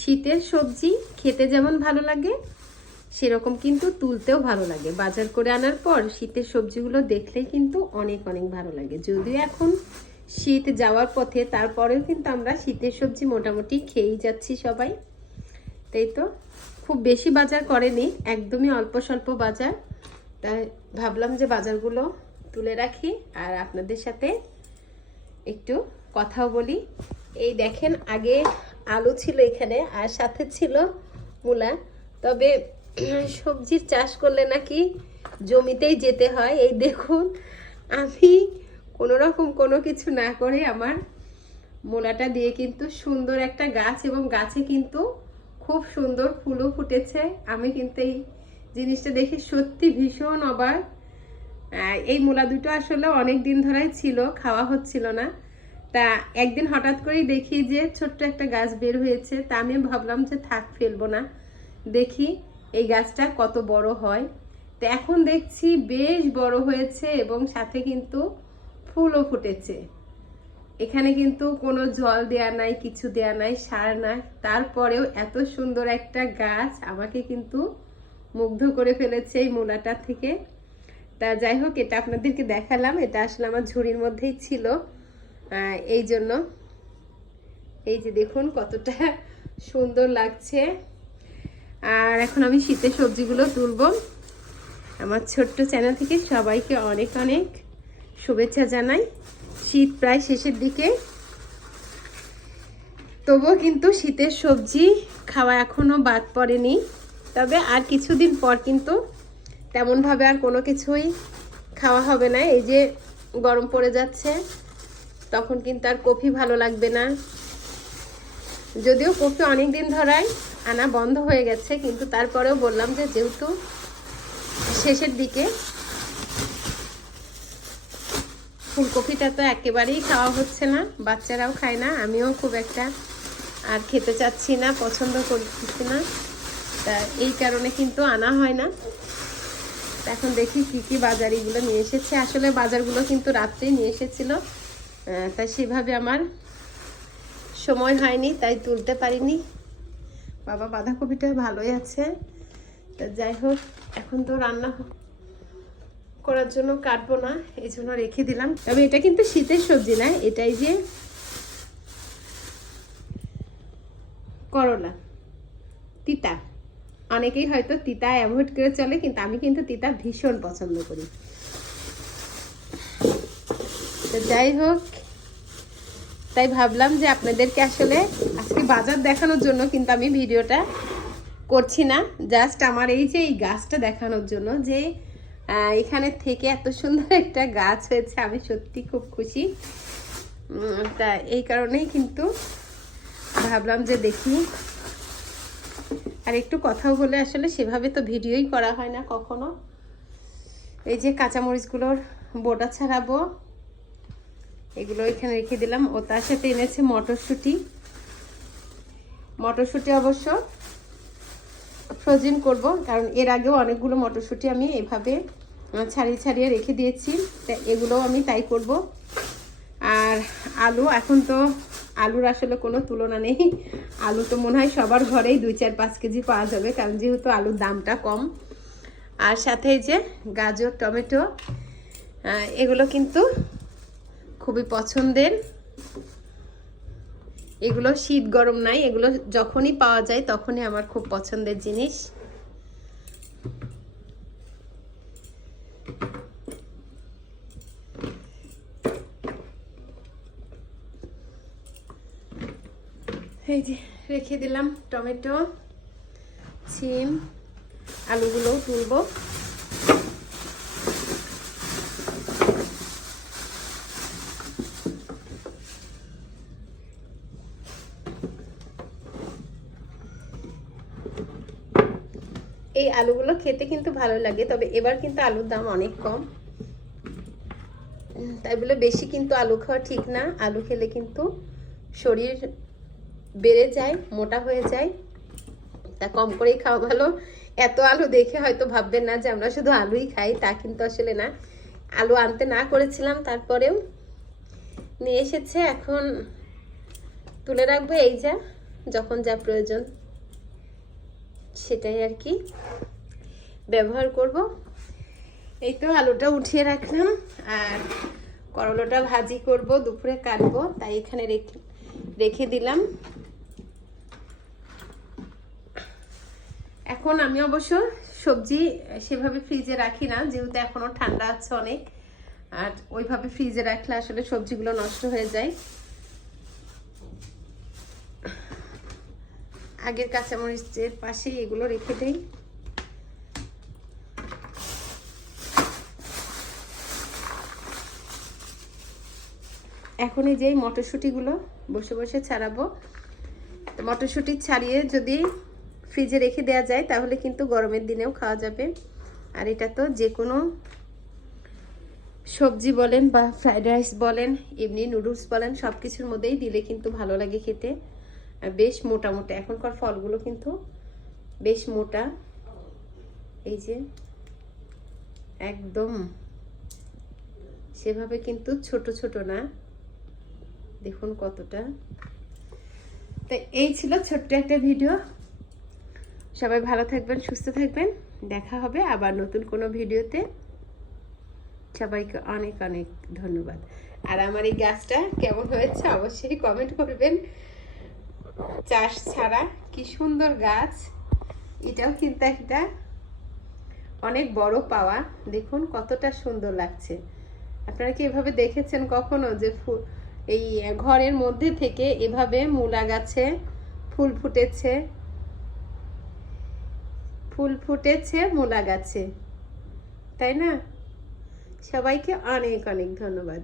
শীতের সবজি খেতে যেমন ভালো লাগে, সেরকম কিন্তু তুলতেও ভালো লাগে। বাজার করে আনার পর শীতের সবজিগুলো দেখলেই কিন্তু অনেক অনেক ভালো লাগে। যদিও এখন শীত যাওয়ার পথে তারপরেও কিন্তু আমরা শীতের সবজি মোটামুটি খেয়েই যাচ্ছি সবাই। তাই তো? খুব বেশি বাজার করেনি, একদমই অল্প স্বল্প বাজার। তাই ভাবলাম যে বাজারগুলো তুলে রাখি আর আপনাদের সাথে একটু কথাও বলি। এই দেখেন, আগে আলু ছিল এখানে আর সাথে ছিল মূলা। তবে সবজির চাষ করলে নাকি জমিতেই যেতে হয়। এই দেখুন, আমি কোনো রকম কোনো কিছু না করে আমার মূলাটা দিয়ে কিন্তু সুন্দর একটা গাছ এবং গাছে কিন্তু খুব সুন্দর ফুলও ফুটেছে। আমি কিন্তু এই জিনিসটা দেখে সত্যি ভীষণ অবাক। এই মূলা দুটো আসলে অনেক দিন ধরেই ছিল, খাওয়া হচ্ছিল না। তা একদিন হঠাৎ করেই দেখি যে ছোট্ট একটা গাছ বের হয়েছে, তা আমি ভাবলাম যে থাক, ফেলব না। দেখি এই গাছটা কত বড় হয়। তো এখন দেখছি বেশ বড় হয়েছে এবং সাথে কিন্তু ফুলও ফুটেছে। এখানে কিন্তু কোনো জল দেয়া নাই, কিছু দেয়া নাই, সার নাই। তারপরেও এত সুন্দর একটা গাছ আমাকে কিন্তু মুগ্ধ করে ফেলেছে এই মূলাটা থেকে। তা যাই হোক, এটা আপনাদেরকে দেখালাম। এটা আসলে আমার ঝুড়ির মধ্যেই ছিল। এই জন্য। এই যে দেখুন কতটা সুন্দর লাগছে। আর এখন আমি শীতের সবজিগুলো তুলবো। আমার ছোট্ট চ্যানেল থেকে সবাইকে অনেক অনেক শুভেচ্ছা জানাই। শীত প্রায় শেষের দিকে। তবুও কিন্তু শীতের সবজি খাওয়া এখনও বাদ পড়েনি। তবে আর কিছুদিন পর কিন্তু তেমনভাবে আর কোনো কিছুই খাওয়া হবে না। এই যে গরম পড়ে যাচ্ছে। তখন কিন্তু আর কফি ভালো লাগবে না। যদিও কফি অনেক দিন ধরাই আনা বন্ধ হয়ে গেছে, কিন্তু তারপরেও বললাম যে যেহেতু শেষের দিকে ফুলকপিটা তো একেবারেই খাওয়া হচ্ছে না, বাচ্চারাও খায় না, আমিও খুব একটা আর খেতে চাচ্ছি না, পছন্দ করতেছি না। তা এই কারণে কিন্তু আনা হয় না। এখন দেখি কি কি বাজারিগুলো নিয়ে এসেছে। আসলে বাজারগুলো কিন্তু রাত্রেই নিয়ে এসেছিল। তাই সেভাবে আমার সময় হয়নি, তাই তুলতে পারিনি। বাবা বাঁধাকপিটা ভালোই আছে। তা যাই হোক, এখন তো রান্না করার জন্য কাটবো না, এই জন্য রেখে দিলাম। তবে এটা কিন্তু শীতের সবজি না, এটাই যে করলা। তিতা। অনেকেই হয়তো তিতা অ্যাভয়েড করে চলে, কিন্তু আমি কিন্তু তিতা ভীষণ পছন্দ করি। তো যাই হোক, তাই ভাবলাম যে আপনাদেরকে আসলে আজকে বাজার দেখানোর জন্য, কিন্তু আমি ভিডিওটা করছি না। জাস্ট আমার এই যে এই গাছটা দেখানোর জন্য যে এখানে থেকে এত সুন্দর একটা গাছ হয়েছে, আমি সত্যি খুব খুশি। তা এই কারণেই কিন্তু ভাবলাম যে দেখি। আর একটু কথাও বলে আসলে সেভাবে তো ভিডিওই করা হয় না কখনো। এই যে কাঁচামরিচগুলোর বোটা ছাড়াবো এগুলো এখানে রেখে দিলাম। ও তার সাথে এনেছে মটরশুঁটি। মটরশুঁটি অবশ্য ফ্রোজেন করব, কারণ এর আগেও অনেকগুলো মটরশুঁটি আমি এভাবে ছাড়িয়ে ছাড়িয়ে রেখে দিয়েছি। তা এগুলোও আমি তাই করব। আর আলু, এখন তো আলুর আসলে কোনো তুলনা নেই। আলু তো মনে হয় সবার ঘরেই দুই চার পাঁচ কেজি পাওয়া যাবে, কারণ যেহেতু আলুর দামটা কম। আর সাথে যে গাজর, টমেটো এগুলো কিন্তু খুবই পছন্দের। এগুলো শীত গরম নাই, এগুলো যখনই পাওয়া যায় তখনই আমার খুব পছন্দের জিনিস। এই যে রেখে দিলাম টমেটো সিম আলুগুলোও তুলবো। আলুগুলো খেতে কিন্তু ভালো লাগে, তবে এবার কিন্তু আলুর দাম অনেক কম। তাই বলে বেশি কিন্তু আলু খাওয়া ঠিক না। আলু খেলে কিন্তু শরীর বেড়ে যায়, মোটা হয়ে যায়। তা কম করেই খাওয়া ভালো। এত আলু দেখে হয়তো ভাববেন না যে আমরা শুধু আলুই খাই, তা কিন্তু আসলে না। আলু আনতে না করেছিলাম, তারপরেও নিয়ে এসেছে। এখন তুলে রাখব এই যা, যখন যা প্রয়োজন। সেটাই আর কি ব্যবহার করব। এই তো আলুটা উঠিয়ে রাখলাম আর করলাটা ভাজি করব, দুপুরে কাটবো, তাই এখানে রেখে রেখে দিলাম। এখন আমি অবশ্য সবজি সেভাবে ফ্রিজে রাখি না, যেহেতু এখনও ঠান্ডা আছে অনেক, আর ওইভাবে ফ্রিজে রাখলে আসলে সবজিগুলো নষ্ট হয়ে যায়। আগের কাঁচামরিচের পাশে এগুলো রেখে দেই। এখন এই যে মটরশুঁটিগুলো বসে বসে ছাড়াবো। মটরশুঁটি ছাড়িয়ে যদি ফ্রিজে রেখে দেওয়া যায়, তাহলে কিন্তু গরমের দিনেও খাওয়া যাবে। আর এটা তো যে কোনো সবজি বলেন বা ফ্রাইড রাইস বলেন, এমনি নুডলস বলেন সব কিছুর মধ্যেই দিলে কিন্তু ভালো লাগে খেতে। বেশ মোটা মোটা। এখনকার ফলগুলো কিন্তু বেশ মোটা। এই যে একদম সেভাবে কিন্তু ছোট ছোট না। দেখুন কতটা। তো এই ছিল ছোট্ট একটা ভিডিও। সবাই ভালো থাকবেন, সুস্থ থাকবেন। দেখা হবে আবার নতুন কোনো ভিডিওতে। সবাইকে অনেক অনেক ধন্যবাদ। আর আমার এই গাছটা কেমন হয়েছে অবশ্যই কমেন্ট করবেন। চাষ ছাড়া। কি সুন্দর গাছ। এটাও কিন্তু একটা অনেক বড় পাওয়া। দেখুন কতটা সুন্দর লাগছে। আপনারা কি এভাবে দেখেছেন কখনো যে ফুল এই ঘরের মধ্যে থেকে এভাবে মূলা গাছে ফুল ফুটেছে? ফুল ফুটেছে মূলা গাছে। তাই না? সবাইকে অনেক অনেক ধন্যবাদ।